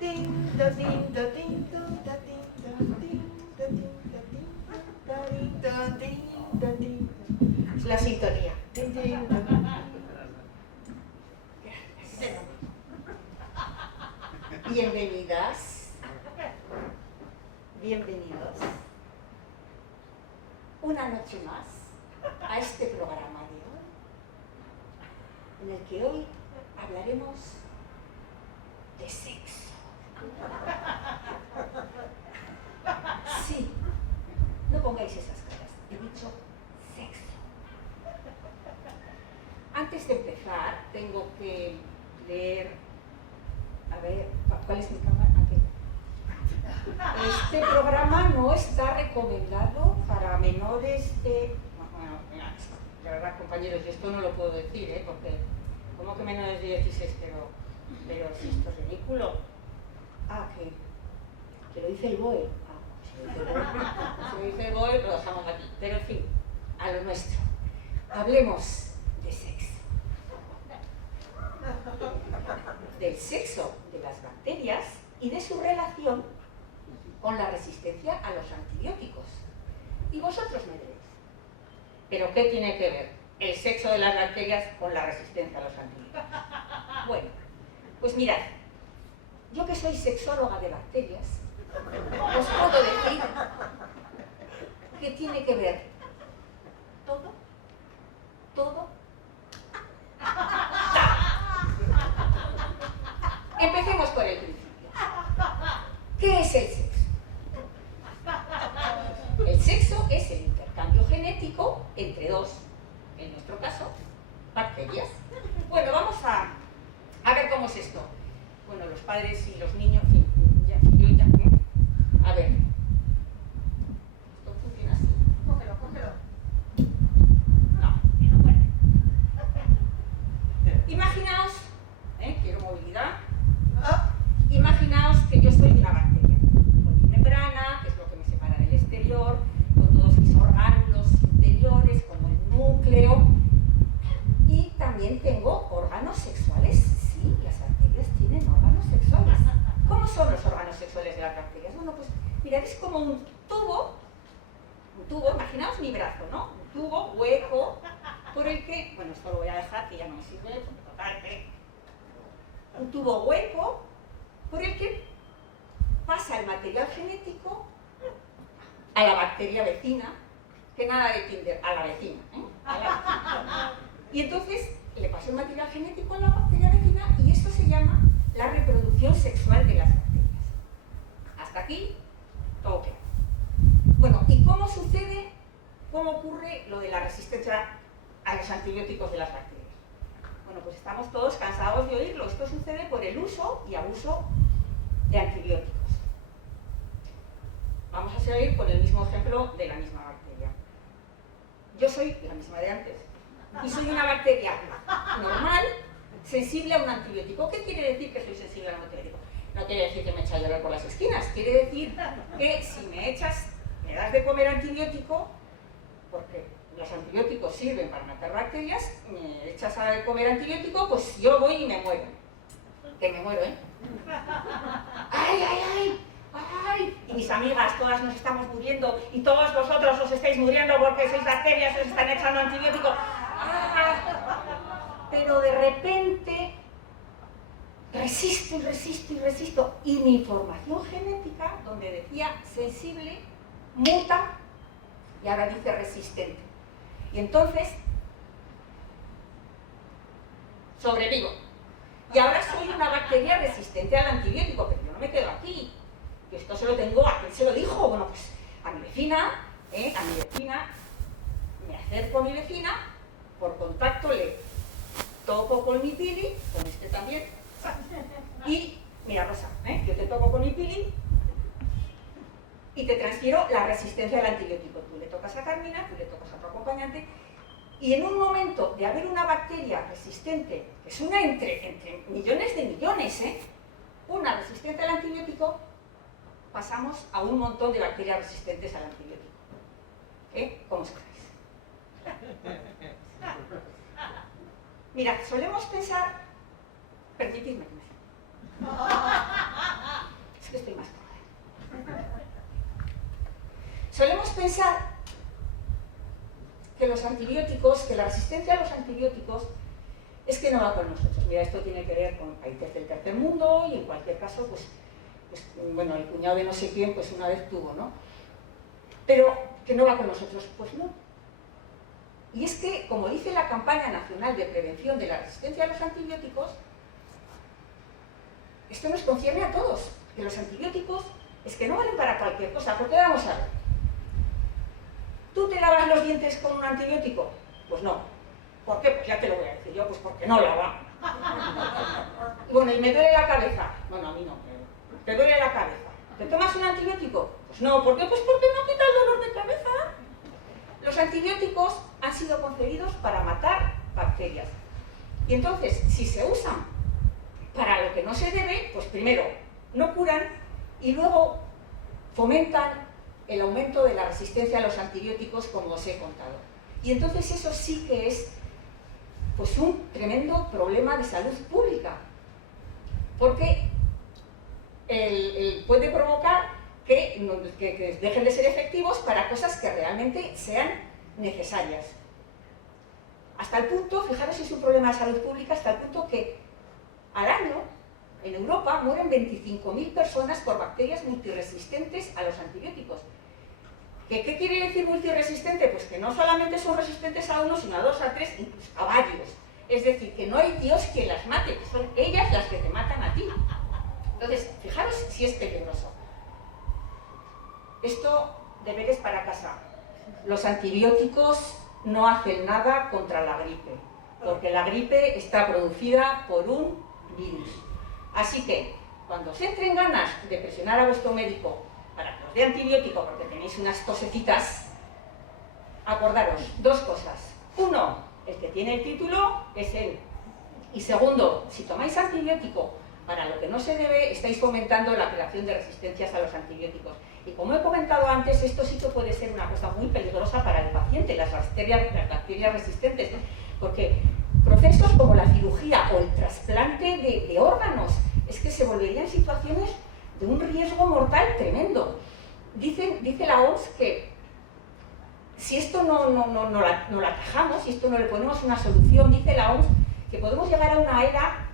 Es la sintonía. Bienvenidas, bienvenidos una noche más a este programa de hoy, en el que hoy hablaremos de sexo. Sí, no pongáis esas caras, he dicho sexo. Antes de empezar, tengo que leer, a ver, ¿cuál es mi cámara? Aquí. Este programa no está recomendado para menores de... Bueno, la verdad, compañeros, yo esto no lo puedo decir, porque ¿cómo que menores de 16? Pero si esto es ridículo. Ah, que lo dice el BOE. Si lo dice el BOE, lo dejamos aquí. Pero en fin, a lo nuestro. Hablemos de sexo. Del sexo de las bacterias y de su relación con la resistencia a los antibióticos. Y vosotros me diréis, ¿pero qué tiene que ver el sexo de las bacterias con la resistencia a los antibióticos? Bueno, pues mirad, yo que soy sexóloga de bacterias, os puedo decir que tiene que ver todo. Empecemos por el principio. ¿Qué es el sexo? El sexo es el intercambio genético entre dos, en nuestro caso, bacterias. Bueno, vamos a ver cómo es esto. Bueno, los padres y los niños, en fin, yo ya. A ver. Esto funciona así. Cógelo. No puede. Imaginaos, quiero movilidad. Imaginaos que yo soy una bacteria, con mi membrana, que es lo que me separa del exterior, con todos mis orgánulos interiores, como el núcleo, y también tengo órganos sexuales. Sí, las bacterias tienen órganos sexuales. ¿Cómo son los órganos sexuales de las bacterias? Bueno, pues mirad, es como un tubo, imaginaos mi brazo, ¿no? Un tubo hueco por el que, bueno, esto lo voy a dejar, que ya no me sirve, total, un tubo hueco por el que pasa el material genético a la bacteria vecina, que nada de Tinder, a la vecina, a la vecina. Y entonces le pasa el material genético a la bacteria vecina y eso se llama la reproducción sexual de las bacterias. Hasta aquí, todo claro. Bueno, ¿y cómo sucede, cómo ocurre lo de la resistencia a los antibióticos de las bacterias? Bueno, pues estamos todos cansados de oírlo. Esto sucede por el uso y abuso de antibióticos. Vamos a seguir con el mismo ejemplo de la misma bacteria. Yo soy la misma de antes y soy una bacteria normal, sensible a un antibiótico. ¿Qué quiere decir que soy sensible a un antibiótico? No quiere decir que me echa a llorar por las esquinas. Quiere decir que si me das de comer antibiótico, porque los antibióticos sirven para matar bacterias, me echas a comer antibiótico, pues yo voy y me muero. Que me muero, ¡Ay! Y mis amigas, todas nos estamos muriendo, y todos vosotros os estáis muriendo porque sois bacterias, os están echando antibióticos. Pero de repente resisto, y mi información genética, donde decía sensible, muta, y ahora dice resistente. Y entonces sobrevivo. Y ahora soy una bacteria resistente al antibiótico, pero yo no me quedo aquí. Y esto se lo tengo, ¿a quién se lo dijo? Bueno, pues a mi vecina, me acerco a mi vecina, por contacto le toco con mi pili, con este también, y mira, Rosa, yo te toco con mi pili y te transfiero la resistencia al antibiótico. Tú le tocas a Carmina, tú le tocas a tu acompañante, y en un momento de haber una bacteria resistente, que es una entre millones de millones, una resistente al antibiótico, pasamos a un montón de bacterias resistentes al antibiótico. ¿Cómo os creéis? Mirad, solemos pensar... Permitidme que me... Solemos pensar que los antibióticos, que la resistencia a los antibióticos es que no va con nosotros. Mira, esto tiene que ver con países del tercer mundo y en cualquier caso, pues bueno, el cuñado de no sé quién, pues una vez tuvo, ¿no? Pero que no va con nosotros, pues no. Y es que, como dice la campaña nacional de prevención de la resistencia a los antibióticos, esto nos concierne a todos, que los antibióticos es que no valen para cualquier cosa, porque vamos a ver. ¿Tú te lavas los dientes con un antibiótico? Pues no. ¿Por qué? Pues ya te lo voy a decir yo, pues porque no lava. Y bueno, ¿y me duele la cabeza? Bueno, a mí no. ¿Te duele la cabeza? ¿Te tomas un antibiótico? Pues no. ¿Por qué? Pues porque no quita el dolor de cabeza. Los antibióticos han sido concebidos para matar bacterias. Y entonces, si se usan para lo que no se debe, pues primero, no curan y luego fomentan el aumento de la resistencia a los antibióticos, como os he contado. Y entonces eso sí que es pues un tremendo problema de salud pública, porque puede provocar que dejen de ser efectivos para cosas que realmente sean necesarias. Hasta el punto, fijaros si es un problema de salud pública, hasta el punto que al año en Europa mueren 25.000 personas por bacterias multiresistentes a los antibióticos. ¿Qué quiere decir multiresistente? Pues que no solamente son resistentes a uno, sino a dos, a tres, incluso a varios. Es decir, que no hay Dios que las mate, que son ellas las que te matan a ti. Entonces, fijaros si es peligroso. Esto, deberes para casa. Los antibióticos no hacen nada contra la gripe, porque la gripe está producida por un virus. Así que, cuando os entren ganas de presionar a vuestro médico para que os dé antibiótico porque tenéis unas tosecitas, acordaros dos cosas. Uno, el que tiene el título es él. Y segundo, si tomáis antibiótico para lo que no se debe, estáis fomentando la creación de resistencias a los antibióticos. Y como he comentado antes, esto sí que puede ser una cosa muy peligrosa para el paciente, las bacterias resistentes, porque procesos como la cirugía o el trasplante de órganos, es que se volverían situaciones de un riesgo mortal tremendo. Dice la OMS que si esto no lo atajamos, si esto no le ponemos una solución, dice la OMS que podemos llegar a una era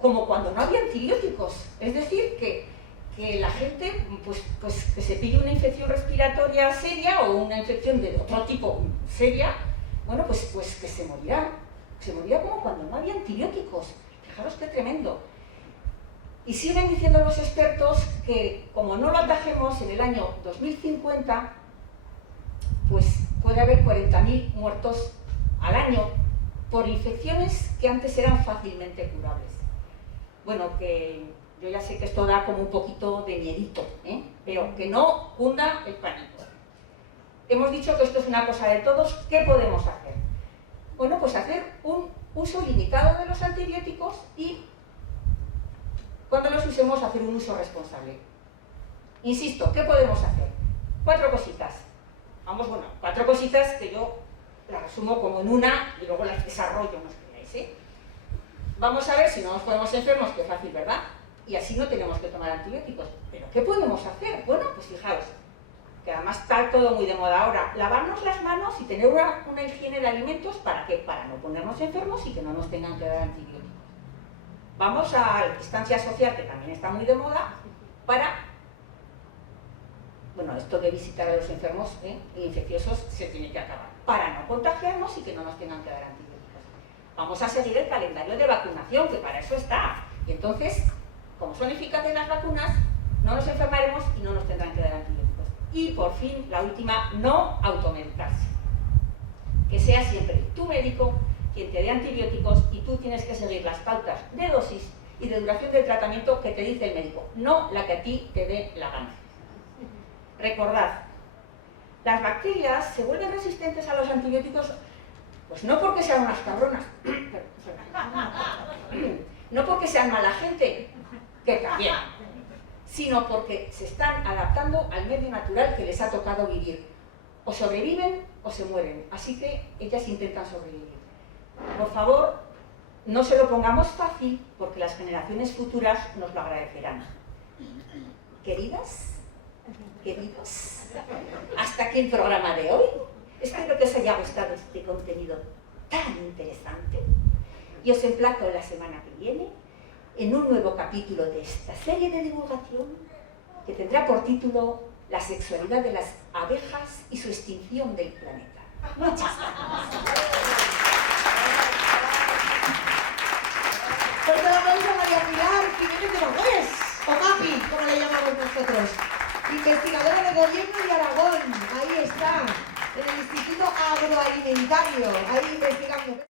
como cuando no había antibióticos. Es decir, que la gente pues que se pille una infección respiratoria seria o una infección de otro tipo seria, bueno, pues que se morirá. Se morirá como cuando no había antibióticos. Fijaros qué tremendo. Y siguen diciendo los expertos que como no lo atajemos en el año 2050, pues puede haber 40.000 muertos al año por infecciones que antes eran fácilmente curables. Bueno, que yo ya sé que esto da como un poquito de miedito, pero que no cunda el pánico. Hemos dicho que esto es una cosa de todos. ¿Qué podemos hacer? Bueno, pues hacer un uso limitado de los antibióticos y cuando los usemos hacer un uso responsable. Insisto, ¿qué podemos hacer? 4 cositas. Vamos, bueno, 4 cositas que yo las resumo como en una y luego las desarrollo, no os creáis, Vamos a ver si no nos ponemos enfermos, que fácil, ¿verdad? Y así no tenemos que tomar antibióticos. ¿Pero qué podemos hacer? Bueno, pues fijaos, que además está todo muy de moda ahora, lavarnos las manos y tener una higiene de alimentos, ¿para qué? Para no ponernos enfermos y que no nos tengan que dar antibióticos. Vamos a la distancia social, que también está muy de moda, para, bueno, esto de visitar a los enfermos infecciosos se tiene que acabar, para no contagiarnos y que no nos tengan que dar antibióticos. Vamos a seguir el calendario de vacunación, que para eso está. Y entonces, como son eficaces las vacunas, no nos enfermaremos y no nos tendrán que dar antibióticos. Y por fin, la última, no automedicarse. Que sea siempre tu médico quien te dé antibióticos y tú tienes que seguir las pautas de dosis y de duración del tratamiento que te dice el médico, no la que a ti te dé la gana. Recordad, las bacterias se vuelven resistentes a los antibióticos pues no porque sean unas cabronas, no porque sean mala gente, que también, sino porque se están adaptando al medio natural que les ha tocado vivir. O sobreviven o se mueren, así que ellas intentan sobrevivir. Por favor, no se lo pongamos fácil porque las generaciones futuras nos lo agradecerán. Queridas, queridos. Hasta aquí el programa de hoy. Espero que os haya gustado este contenido tan interesante. Y os emplazo la semana que viene en un nuevo capítulo de esta serie de divulgación que tendrá por título La sexualidad de las abejas y su extinción del planeta. Muchas gracias. Fuerte el aplauso a María Pilar Jiménez de Aragones, o MAPI, como le llamamos nosotros. Investigadora de Gobierno de Aragón, ahí está, en el Instituto Agroalimentario, ahí investigando.